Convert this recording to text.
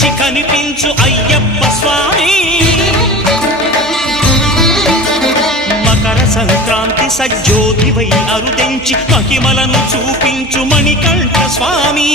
మించి కనిపించు అయ్యప్ప స్వామి మకర సంక్రాంతి సజ్జోతివై అరుదెంచి మహిమలను చూపించు మణికంఠ స్వామి